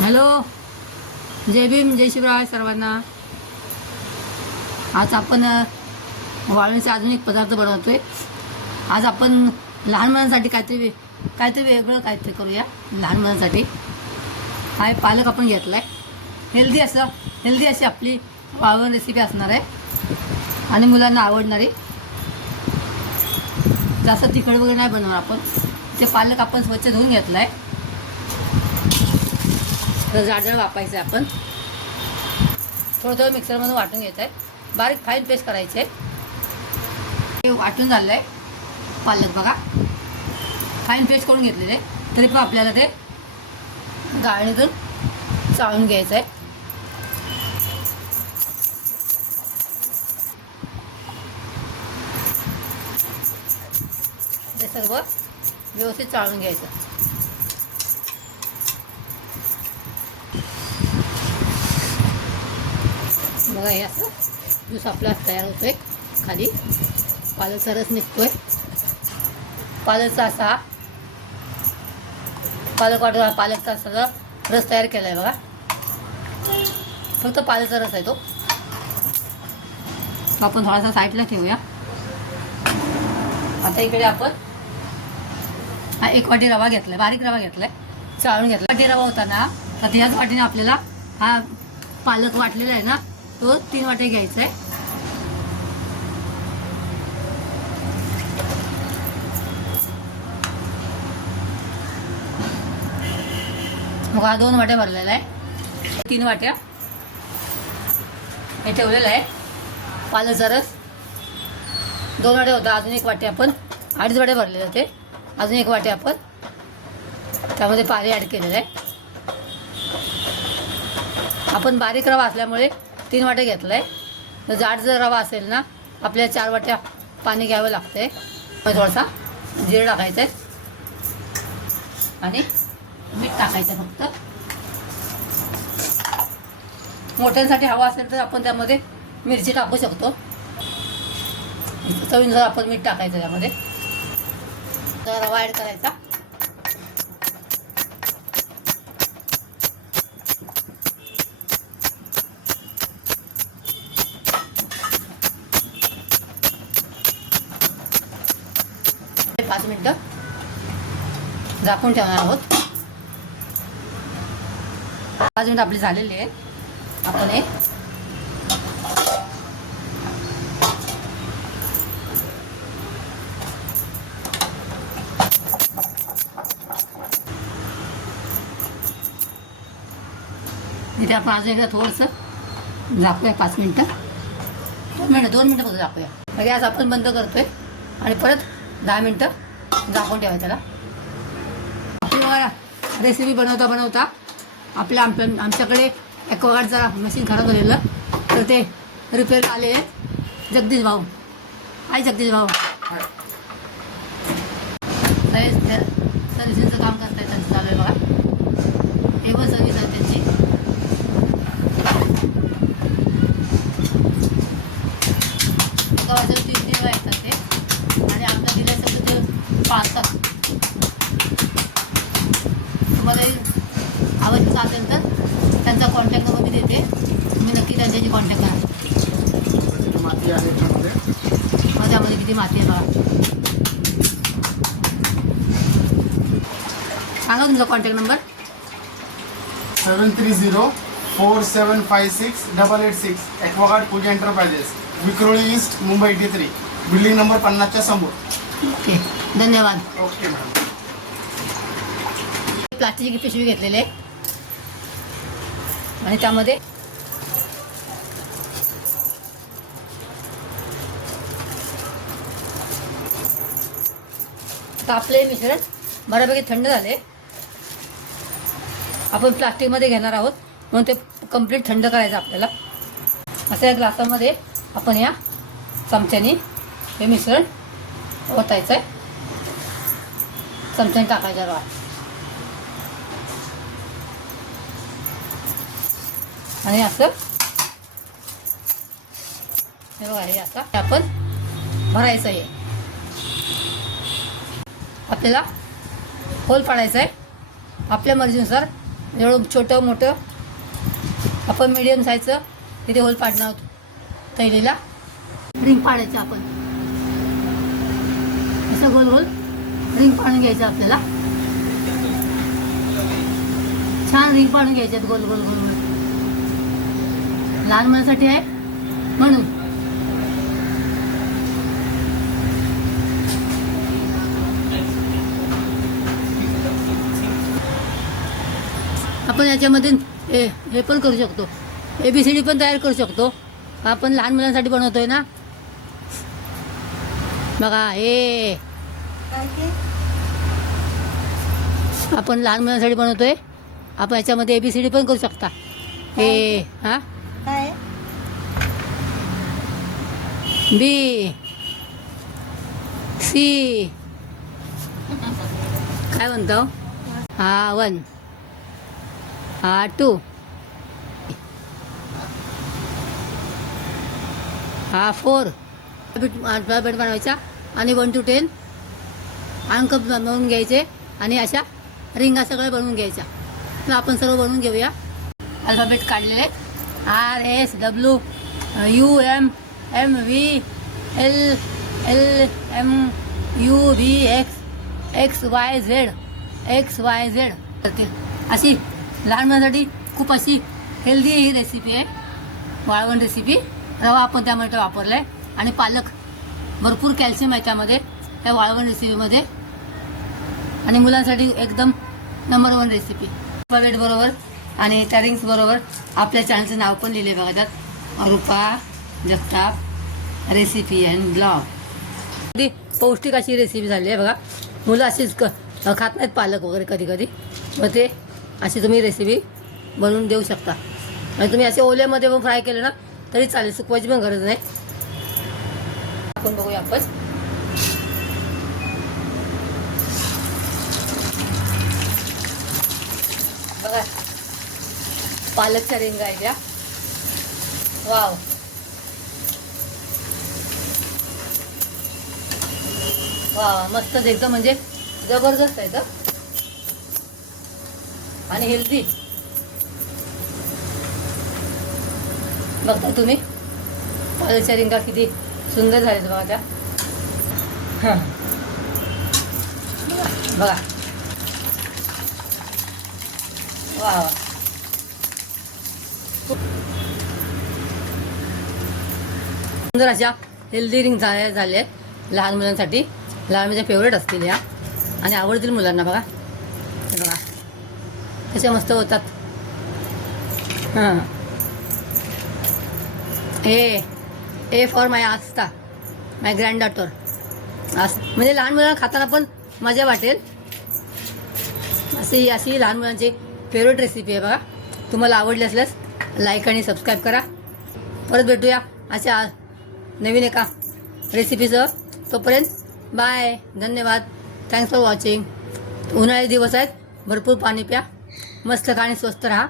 Hello, जय भीम, जय शिवराय सर्वांना. आज आपण वाळवणीचा अजून एक पदार्थ बनवतोय. आज आपण लहान मुलांसाठी काहीतरी वेगळं काहीतरी करूया. लहान मुलांसाठी हा पालक आपण घेतला आहे. हेल्दी अशी आपली वाळवण रेसिपी असणार आहे आणि मुलांना आवडणारी. जास्त तिखट वगैरे नाही बनवणार आपण. ते पालक आपण स्वच्छ धुवून घेतला आहे. तर जाड वापायचं आहे. आपण थोडं मिक्सरमध्ये वाटून घ्यायचं आहे. बारीक फाईन पेस्ट करायची आहे. हे वाटून झालं आहे पालक बघा. फाईन पेस्ट करून घेतलेले आहे. तरी पण आपल्याला ते गाळणीतून चाळून घ्यायचं आहे. ते सर्व व्यवस्थित चाळून घ्यायचं. बघा हे असं ज्यूस आपला तयार होतोय. खाली पालकचा रस निघतोय. पालकचा असा पालकचा सगळा रस तयार केला आहे बघा. फक्त पालकचा रस आहे तो. आपण थोडासा साईडला ठेवूया. आता इकडे आपण हा 1 वाटी रवा घेतलाय. बारीक रवा घेतलाय, चाळून घेतला. वाटी रवा होता ना, तर ह्याच वाटीने आपल्याला हा पालक वाटलेला आहे ना, तो 3 वाटे घ्यायचा आहे. मग हा 2 वाट्या भरलेला आहे. 3 वाट्या हे ठेवलेलं आहे. पालकचा रस 2 वाटे होता. अजून 1 वाटी आपण 2.5 वाटे भरलेले होते. अजून 1 वाटी आपण त्यामध्ये पाणी ॲड केलेलं आहे. आपण बारीक रवा असल्यामुळे 3 वाटे घेतलं आहे. तर जाड जर रवा असेल ना, आपल्याला 4 वाट्या पाणी घ्यावं लागतं आहे. थोडासा जिरं टाकायचं आहे आणि मीठ टाकायचं फक्त. मोठ्यांसाठी हवा असेल तर आपण त्यामध्ये मिरची टाकू शकतो. चवीनुसार आपण मीठ टाकायचं त्यामध्ये. तर रवा ॲड करायचा. ते 5 मिनिटं झाकून ठेवणार आहोत. 5 मिनिटं आपली झालेली आहे. आपण हे इथे आपण अजून एकदा थोडंसं झाकूया. 5 मिनिटं 2 मिनिटं फक्त झाकूया. गॅस आपण बंद करतोय आणि परत 10 मिनिटं झाकून ठेवायचं त्याला. आपली रेसिपी बनवता आमच्याकडे ॲक्वागार्डचा मशीन खराब झालेलं, तर ते रिपेअर आले. जगदीश भाऊ, जगदीश भाऊ सर्व्हिसिंगचं काम करताय. त्यांचं चालू आहे बघा. टेबल सर्व्हिस आहे त्यांची. एका 3 येतात ते आणि आमच्या दिल्याचं ते 5 तास. तुम्हाला आवश्यक असेल तर त्यांचा कॉन्टॅक्ट नंबर मी देते. तुम्ही नक्की त्यांच्याशी कॉन्टॅक्ट करा. माती आहे त्यामध्ये किती माती आहे बघा. सांगा तुमचा contact number. 7304756886. Aquaguard Pooja Enterprises, Vikhroli east, Mumbai 83, building number 50च्या समोर. ओके, धन्यवाद. Okay madam. प्लास्टिकची पिशवी घेतलेली आहे आणि त्यामध्ये आपले मिश्रण बऱ्यापैकी थंड झाले. आपण प्लास्टिकमध्ये घेणार आहोत म्हणून ते कंप्लीट थंड करायचं आपल्याला. अशा या ग्लासामध्ये आपण या चमच्याने हे मिश्रण ओतायचं आहे. चमच्याने टाकायचं रवा आणि असं हे बघा. हे आता आपण भरायचं आहे. आपल्याला होल पाडायचं आहे. आपल्या मर्जीनुसार एवढं छोटं मोठं आपण मीडियम साईजचं तिथे होल पाडणार आहोत तैलीला. रिंग पाडायचं आपण असं गोल गोल रिंग पाडून घ्यायचं आपल्याला. छान रिंग पाडून घ्यायच्यात गोल गोल गोल गोल. लहान मुलांसाठी आहे म्हणून. आपण याच्यामध्ये हे पण करू शकतो, ABCD पण तयार करू शकतो. आपण लहान मुलांसाठी बनवतोय ना. बघा हे आपण लहान मुलांसाठी बनवतोय. आपण याच्यामध्ये ABCD पण करू शकता. हे हा काय B C काय म्हणतो. हा 1 हा 2 हा 4 बेट बनवायचा आणि 1 to 10 अंक बनवून घ्यायचे आणि अशा रिंगा सगळ्या बनवून घ्यायच्या. तर आपण सर्व बनवून घेऊया. अल्फाबेट काढलेले RSW UM MV LM UV XYZ करतील. अशी लहान मुलांसाठी खूप अशी हेल्दी ही रेसिपी आहे. वाळवण रेसिपी. रवा आपण त्यामध्ये वापरला आहे आणि पालक भरपूर कॅल्शियम आहे त्यामध्ये त्या वाळवण रेसिपीमध्ये. आणि मुलांसाठी एकदम नंबर 1 रेसिपी. अल्फाबेट बरोबर आणि त्या रिंग्स बरोबर आपल्या चॅनलचं नाव पण लिहिले बघा त्यात, रूपा जगताप रेसिपी अँड ब्लॉग. ती पौष्टिक अशी रेसिपी झाली आहे बघा. मुलं अशीच खात नाहीत पालक वगैरे कधी कधी. मग ते अशी तुम्ही रेसिपी बनवून देऊ शकता. आणि तुम्ही असे ओल्यामध्ये पण फ्राय केले ना तरी चालेल, सुकवायची पण गरज नाही. आपण बघूया आपण बघा पालकच्या रिंगा आहेत या. वाव वा मस्तच एकदम म्हणजे जबरदस्त आहे तर. आणि हेल्दी बघता तुम्ही पालकच्या रिंगा किती सुंदर झालेत बघा त्या. बघा वा सुंदर अशा हेल्दी रिंग झाल्या आहेत लहान मुलांसाठी. लहान मुलांच्या फेवरेट असतील या आणि आवडतील मुलांना. बघा हे बघा कशा मस्त होतात. हां A for my Aastha my grand daughter. म्हणजे लहान मुलांना खाताना पण मजा वाटेल. अशी लहान मुलांची फेवरेट रेसिपी आहे बघा. तुम्हाला आवडली असल्यास लाईक आणि सबस्क्राईब करा. परत भेटूया अशा नवीन एका रेसिपीसह. तोपर्यंत बाय. धन्यवाद. Thanks for watching. उन्हाळी दिवस आहेत. भरपूर पाणी प्या. मस्त खा आणि स्वस्त राहा.